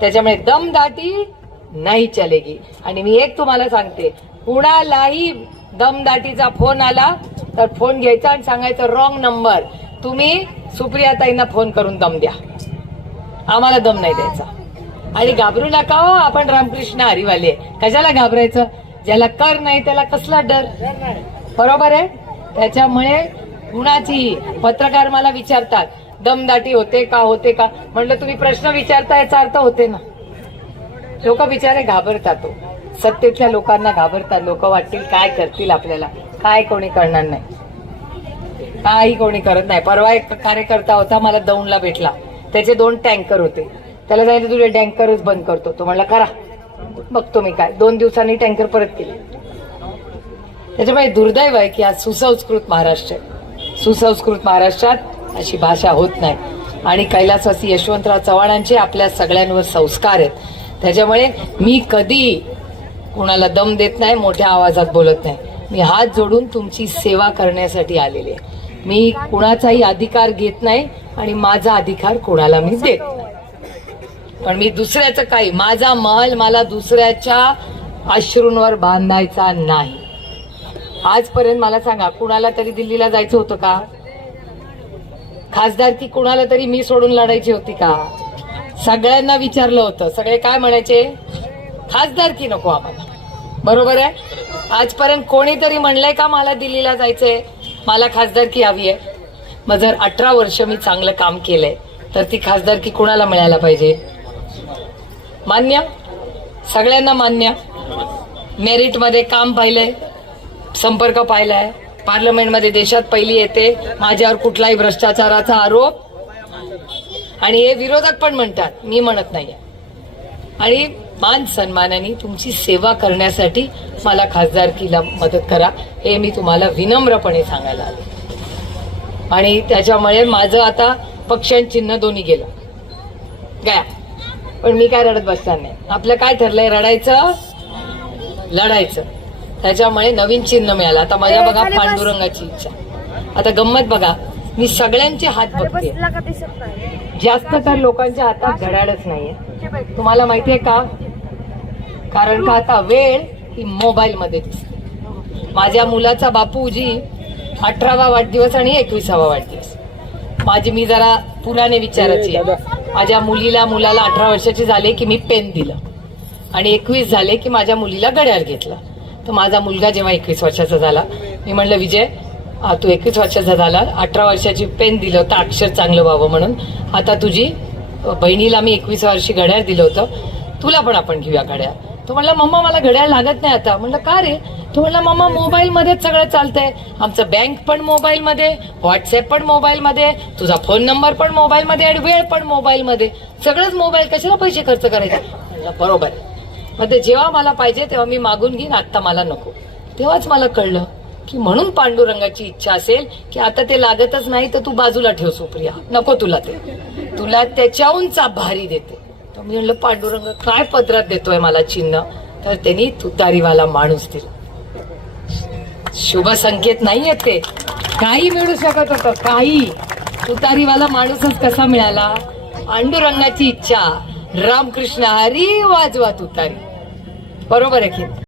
त्याच्यामुळे दमदाटी नाही चलेगी. आणि मी एक तुम्हाला सांगते कुणालाही दमदाटीचा फोन आला तर फोन घ्यायचा आणि सांगायचं रॉंग नंबर तुम्ही सुप्रियाताईंना फोन करून दम द्या. आम्हाला दम नाही द्यायचा. आणि घाबरू नका हो आपण रामकृष्ण हरिवाले. कशाला घाबरायचं? ज्याला कर नाही त्याला कसला डर? बरोबर आहे? त्याच्यामुळे कुणाची पत्रकार मला विचारतात दमदाटी होते का होते का? म्हणलं तुम्ही प्रश्न विचारता याचा अर्थ होते ना. लोक बिचारे घाबरतात तो सत्तेतल्या लोकांना घाबरतात. लोक वाटतील काय करतील आपल्याला? काय कोणी करणार नाही? काही कोणी करत नाही. परवा एक कार्यकर्ता होता मला दौंडला भेटला. त्याचे दोन टँकर होते. त्याला सांगितलं तुझे टँकरच बंद करतो. तो म्हणला करा. बघतो मी काय. दोन दिवसांनी टँकर परत केले. त्याच्यामुळे दुर्दैव आहे की आज सुसंस्कृत महाराष्ट्र आहे. सुसंस्कृत महाराष्ट्रात अशी भाषा होत नाही. आणि कैलासवासी यशवंतराव चव्हाणांचे आपल्या सगळ्यांवर संस्कार आहेत. त्याच्यामुळे मी कधी कुणाला दम देत नाही मोठ्या आवाजात बोलत नाही. मी हात जोडून तुमची सेवा करण्यासाठी आलेली आहे. मी कुणाचाही अधिकार घेत नाही आणि माझा अधिकार कोणाला मी देत नाही. पण मी दुसऱ्याचं काही माझा महल मला दुसऱ्याच्या अश्रूंवर बांधायचा नाही. आजपर्यंत मला सांगा कुणाला तरी दिल्लीला जायचं होतं का? खासदारकी कुणाला तरी मी सोडून लढायची होती का? सगळ्यांना विचारलं होतं. सगळे काय म्हणायचे? खासदारकी नको आम्हाला बरोबर आहे? आजपर्यंत कोणीतरी म्हणलंय का मला दिल्लीला जायचंय? मला खासदारकी हवी आहे. मग जर अठरा वर्ष मी चांगलं काम केलंय तर ती खासदारकी कुणाला मिळायला पाहिजे? मान्य? सगळ्यांना मान्य? मेरिटमध्ये काम पाहिलंय संपर्क पाहिलाय पार्लमेंटमध्ये देशात पहिली येते. माझ्यावर कुठलाही भ्रष्टाचाराचा आरोप. आणि हे विरोधक पण म्हणतात. मी म्हणत नाही आणि मान सन्मानाने तुमची सेवा करण्यासाठी मला खासदारकीला मदत करा. हे मी तुम्हाला विनम्रपणे सांगायला आलो. आणि त्याच्यामुळे माझं आता पक्ष आणि चिन्ह दोन्ही गेलं. गया. पण मी काय रडत बसणार नाही. आपलं काय ठरलंय? रडायचं? लढायचं. त्याच्यामुळे नवीन चिन्ह मिळालं. आता माझ्या बघा पांडुरंगाची इच्छा. आता गंमत बघा मी सगळ्यांचे हात बघते. जास्त तर लोकांच्या हातात घड्याळच नाहीये. तुम्हाला माहितीये का? कारण का आता वेळ ही मोबाईल मध्ये दिसते. माझ्या मुलाचा बापूजी अठरावा वाढदिवस आणि एकविसावा वाढदिवस. माझी मी जरा पुराने विचाराची आहे. माझ्या मुलीला मुलाला अठरा वर्षाचे झाले की मी पेन दिलं. आणि एकवीस झाले की माझ्या मुलीला घड्याळ घेतलं. तर माझा मुलगा जेव्हा एकवीस वर्षाचा झाला मी म्हणलं विजय तू एकवीस वर्षाचा झाला अठरा वर्षाची पेन दिलं होतं अक्षर चांगलं व्हावं म्हणून. आता तुझी बहिणीला मी एकवीस वर्षी घड्याळ दिलं होतं तुला पण आपण घेऊया घड्याळ. तो म्हणला मम्मा मला घड्याळ लागत नाही आता. म्हणलं का रे? तो म्हणला मम्मा मोबाईल मध्येच सगळं चालतंय. आमचं बँक पण मोबाईल मध्ये व्हॉट्सअप पण मोबाईल मध्ये तुझा फोन नंबर पण मोबाईल मध्ये आणि वेळ पण मोबाईल मध्ये सगळंच मोबाईल कशाला पैसे खर्च करायचे? म्हणलं बरोबर. आहे मग ते जेव्हा मला पाहिजे तेव्हा मी मागून घेईन आत्ता मला नको. तेव्हाच मला कळलं की म्हणून पांडुरंगाची इच्छा असेल की आता ते लागतच नाही तर तू बाजूला ठेव सुप्रिया. नको तुला ते. तुला त्याच्याहूनचा भारी देते. तर मी म्हणलं पांडुरंग काय पत्रात देतोय मला चिन्ह? तर त्यांनी तुतारीवाला माणूस दिला. शुभ संकेत नाहीये ते. काही मिळू शकत होतं काही. तुतारीवाला माणूसच कसा मिळाला? पांडुरंगाची इच्छा. रामकृष्ण हरी वाजवा तुतारी. बरोबर आहे की